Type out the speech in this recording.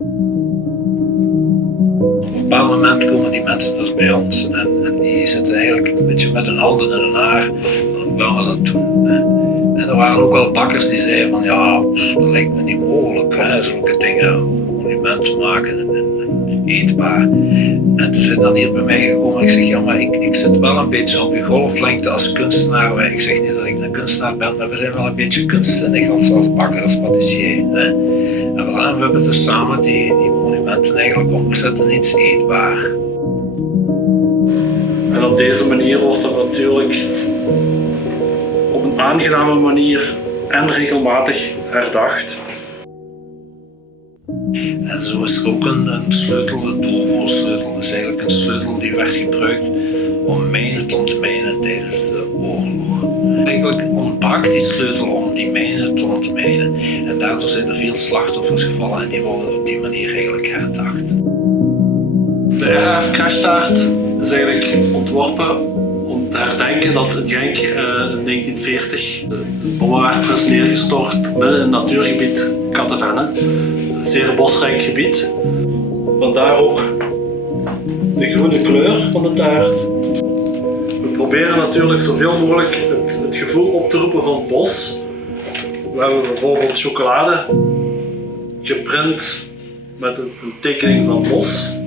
Op een bepaald moment komen die mensen dus bij ons en die zitten eigenlijk een beetje met hun handen in hun haar van hoe gaan we dat doen. Hè? En er waren ook al bakkers die zeiden van ja, dat lijkt me niet mogelijk, hè, zulke dingen, een monument maken en eetbaar. En ze zijn dan hier bij mij gekomen en ik zeg ja, maar ik zit wel een beetje op uw golflengte als kunstenaar. Ik zeg niet dat ik een kunstenaar ben, maar we zijn wel een beetje kunstzinnig als bakker, als patissier. Hè. En voilà, we hebben dus samen die monumenten eigenlijk omgezet in iets eetbaar. En op deze manier wordt er natuurlijk op een aangename manier en regelmatig herdacht. En zo is er ook een sleutel, de doelvoersleutel. Dat is eigenlijk een sleutel die werd gebruikt om mijnen te ontmijnen tijdens de oorlog. Eigenlijk ontbrak die sleutel om die mijnen te ontmijnen. En daardoor zijn er veel slachtoffers gevallen en die worden op die manier eigenlijk herdacht. De RAF-crashtaart is eigenlijk ontworpen om te herdenken dat in Genk in 1940 een bommenwerper is neergestort midden in het natuurgebied Kattenvenne. Een zeer bosrijk gebied. Vandaar ook de groene kleur van de taart. We proberen natuurlijk zoveel mogelijk het gevoel op te roepen van bos. We hebben bijvoorbeeld chocolade geprint met een tekening van bos.